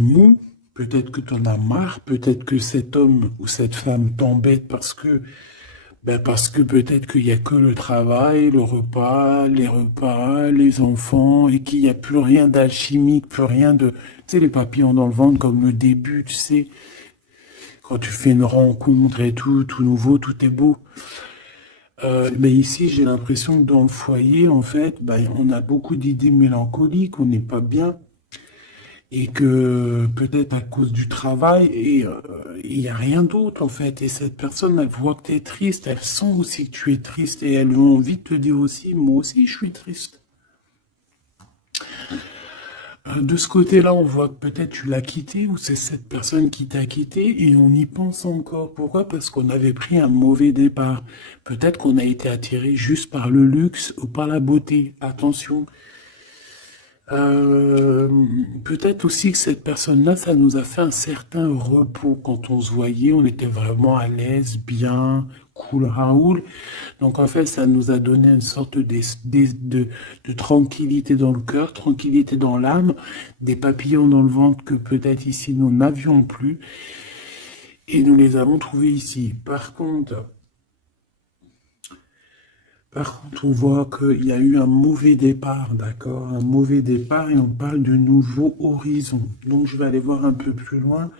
mou. Peut-être que tu en as marre. Peut-être que cet homme ou cette femme t'embête parce que peut-être qu'il n'y a que le travail, le repas, les enfants, et qu'il n'y a plus rien d'alchimique, plus rien de... Tu sais, les papillons dans le ventre, comme le début, tu sais, quand tu fais une rencontre et tout nouveau, tout est beau. Mais ici, j'ai l'impression que dans le foyer, en fait, on a beaucoup d'idées mélancoliques, on n'est pas bien. Et que peut-être à cause du travail, et il n'y a rien d'autre en fait. Et cette personne, elle voit que tu es triste, elle sent aussi que tu es triste, et elle a envie de te dire aussi, moi aussi je suis triste. De ce côté-là, on voit que peut-être tu l'as quitté, ou c'est cette personne qui t'a quitté, et on y pense encore. Pourquoi? Parce qu'on avait pris un mauvais départ. Peut-être qu'on a été attiré juste par le luxe ou par la beauté. Attention. Peut-être aussi que cette personne-là, ça nous a fait un certain repos quand on se voyait, on était vraiment à l'aise, bien, cool, Raoul. Donc en fait, ça nous a donné une sorte de tranquillité dans le cœur, tranquillité dans l'âme, des papillons dans le ventre que peut-être ici nous n'avions plus, et nous les avons trouvés ici. Par contre, on voit qu'il y a eu un mauvais départ, d'accord? Un mauvais départ et on parle de nouveaux horizons. Donc, je vais aller voir un peu plus loin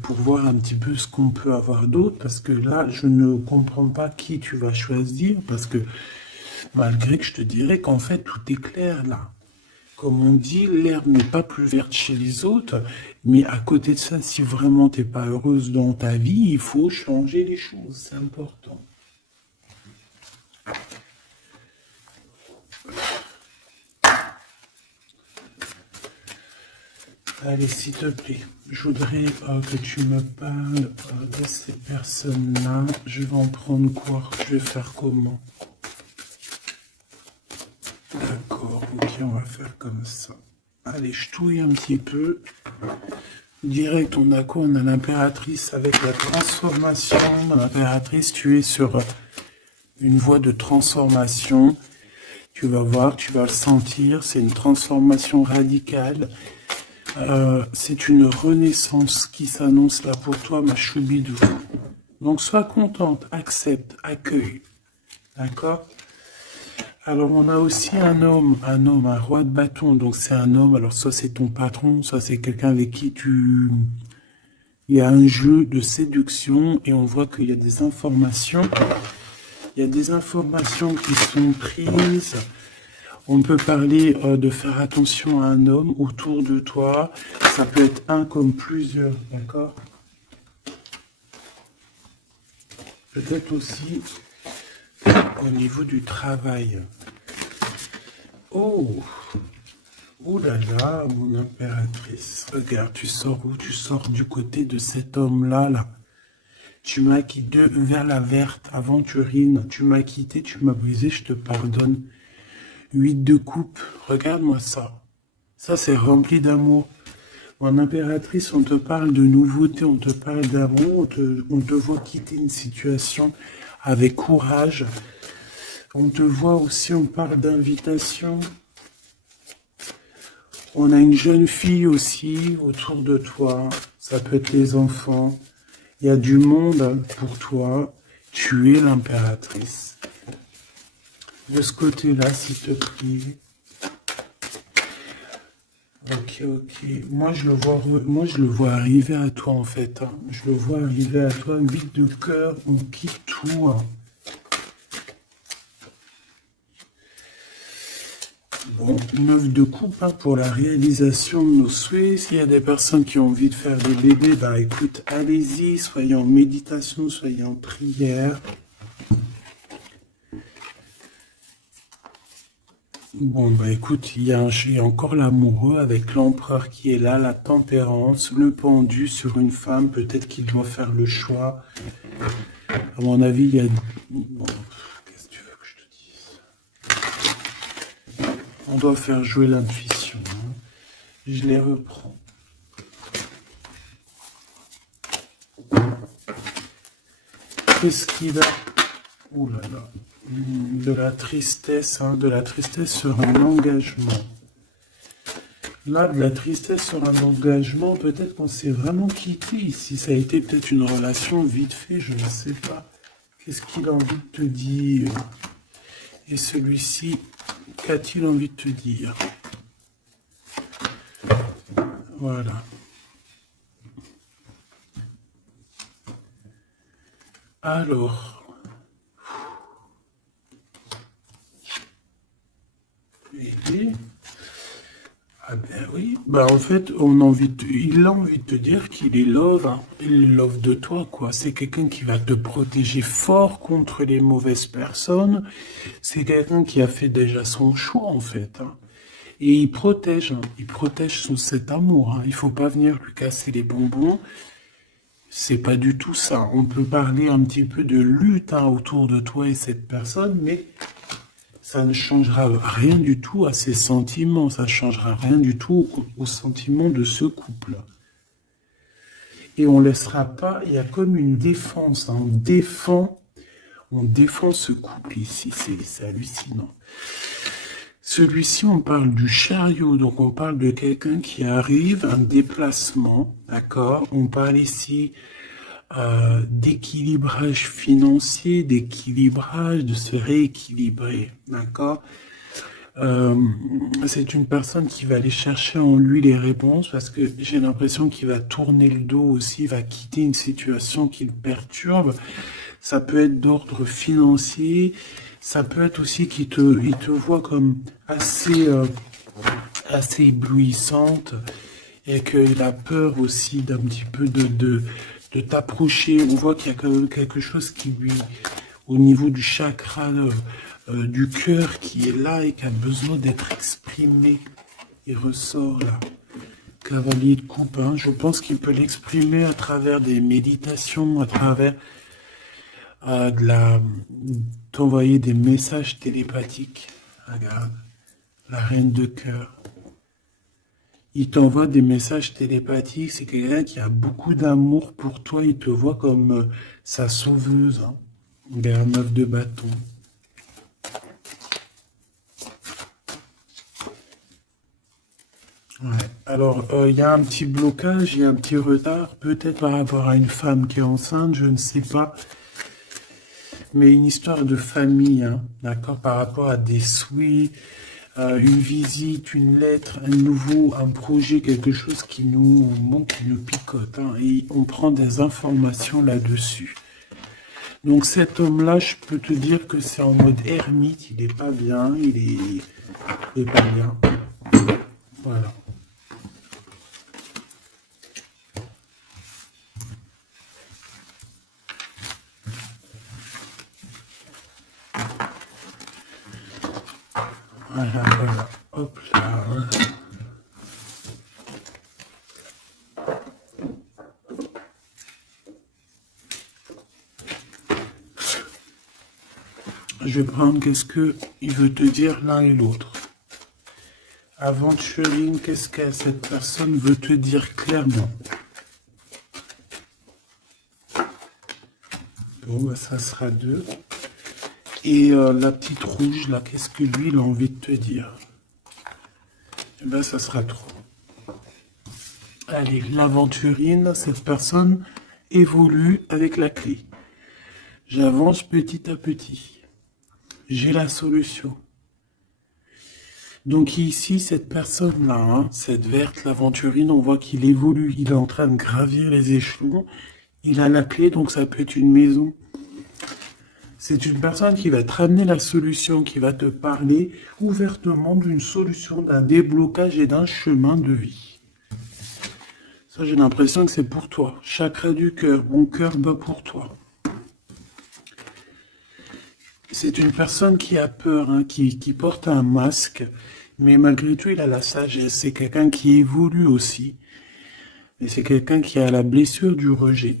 pour voir un petit peu ce qu'on peut avoir d'autre. Parce que là, je ne comprends pas qui tu vas choisir. Parce que malgré que je te dirais qu'en fait, tout est clair là. Comme on dit, l'herbe n'est pas plus verte chez les autres. Mais à côté de ça, si vraiment tu n'es pas heureuse dans ta vie, il faut changer les choses. C'est important. Allez, s'il te plaît, je voudrais que tu me parles de ces personnes-là. Je vais en prendre quoi? Je vais faire comment? D'accord, ok, on va faire comme ça. Allez, je touille un petit peu. Direct, on a quoi? On a l'impératrice avec la transformation. L'impératrice, tu es sur une voie de transformation. Tu vas voir, tu vas le sentir. C'est une transformation radicale. C'est une renaissance qui s'annonce là pour toi, ma choubidou. Donc, sois contente, accepte, accueille. D'accord? Alors, on a aussi un roi de bâton. Donc, c'est un homme. Alors, soit c'est ton patron, soit c'est quelqu'un avec qui il y a un jeu de séduction et on voit qu'il y a des informations. Il y a des informations qui sont prises. On peut parler de faire attention à un homme autour de toi. Ça peut être un comme plusieurs, d'accord? Peut-être aussi au niveau du travail. Oh! Oh là là, mon impératrice. Regarde, tu sors où? Tu sors du côté de cet homme-là, là. Tu m'as quitté vers la verte, aventurine. Tu m'as quitté, tu m'as brisé, je te pardonne. 8 de coupe, regarde-moi ça. Ça, c'est rempli d'amour. Mon impératrice, on te parle de nouveauté, on te parle d'amour, on te voit quitter une situation avec courage. On te voit aussi, on parle d'invitation. On a une jeune fille aussi autour de toi. Ça peut être les enfants. Il y a du monde pour toi. Tu es l'impératrice. De ce côté-là, s'il te plaît. Ok, ok. Moi, je le vois arriver à toi, en fait. Hein. Je le vois arriver à toi, vite de cœur, on quitte tout. Hein. Bon, 9 de coupe hein, pour la réalisation de nos souhaits. S'il y a des personnes qui ont envie de faire des bébés, bah écoute, allez-y, soyez en méditation, soyez en prière. Bon, bah écoute, il y a encore l'amoureux avec l'empereur qui est là, la tempérance, le pendu sur une femme, peut-être qu'il doit faire le choix. À mon avis, il y a... Bon, qu'est-ce que tu veux que je te dise? On doit faire jouer l'intuition. Hein. Je les reprends. Qu'est-ce qu'il a? Ouh là là. De la tristesse, hein, de la tristesse sur un engagement. Là, de la tristesse sur un engagement, peut-être qu'on s'est vraiment quitté ici. Ça a été peut-être une relation vite fait, je ne sais pas. Qu'est-ce qu'il a envie de te dire? Et celui-ci, qu'a-t-il envie de te dire? Voilà. Alors... Ah ben oui, bah en fait, il a envie de te dire qu'il est love, hein. Il est love de toi, quoi. C'est quelqu'un qui va te protéger fort contre les mauvaises personnes. C'est quelqu'un qui a fait déjà son choix, en fait. Hein. Et il protège sous cet amour. Hein. Il faut pas venir lui casser les bonbons. C'est pas du tout ça. On peut parler un petit peu de lutte hein, autour de toi et cette personne, mais ça ne changera rien du tout à ses sentiments, ça ne changera rien du tout aux sentiments de ce couple. Et on ne laissera pas, il y a comme une défense, hein, on défend ce couple ici, c'est hallucinant. Celui-ci, on parle du chariot, donc on parle de quelqu'un qui arrive, un déplacement, d'accord? On parle ici d'équilibrage financier, d'équilibrage, de se rééquilibrer, d'accord? C'est une personne qui va aller chercher en lui les réponses parce que j'ai l'impression qu'il va tourner le dos aussi, va quitter une situation qui le perturbe. Ça peut être d'ordre financier, ça peut être aussi qu'il il te voit comme assez éblouissante et qu'il a peur aussi d'un petit peu de t'approcher. On voit qu'il y a quand même quelque chose qui lui, au niveau du chakra du cœur qui est là et qui a besoin d'être exprimé. Il ressort là. Cavalier de coupe, hein. Je pense qu'il peut l'exprimer à travers des méditations, à travers t'envoyer des messages télépathiques. Regarde, la reine de cœur. Il t'envoie des messages télépathiques. C'est quelqu'un qui a beaucoup d'amour pour toi. Il te voit comme sa sauveuse. Hein. Il est un 9 de bâton. Ouais. Alors, il y a un petit blocage, il y a un petit retard, peut-être par rapport à une femme qui est enceinte, je ne sais pas. Mais une histoire de famille, hein, d'accord, par rapport à des souhaits, une visite, une lettre, un projet, quelque chose qui nous manque, qui nous picote, hein, et on prend des informations là-dessus. Donc cet homme-là, je peux te dire que c'est en mode ermite, il est pas bien, il est pas bien. Voilà. Voilà, voilà. Hop là. Voilà. Je vais prendre qu'est-ce que il veut te dire l'un et l'autre. Aventuring, qu'est-ce que cette personne veut te dire clairement? Bon, bah, ça sera 2. Et la petite rouge, là, qu'est-ce que lui, il a envie de te dire? Eh ben, ça sera 3. Allez, l'aventurine, cette personne évolue avec la clé. J'avance petit à petit. J'ai la solution. Donc ici, cette personne-là, hein, cette verte, l'aventurine, on voit qu'il évolue. Il est en train de gravir les échelons. Il a la clé, donc ça peut être une maison. C'est une personne qui va te ramener la solution, qui va te parler ouvertement d'une solution, d'un déblocage et d'un chemin de vie. Ça, j'ai l'impression que c'est pour toi. Chakra du cœur, mon cœur bat pour toi. C'est une personne qui a peur, hein, qui porte un masque, mais malgré tout, il a la sagesse. C'est quelqu'un qui évolue aussi. Et c'est quelqu'un qui a la blessure du rejet.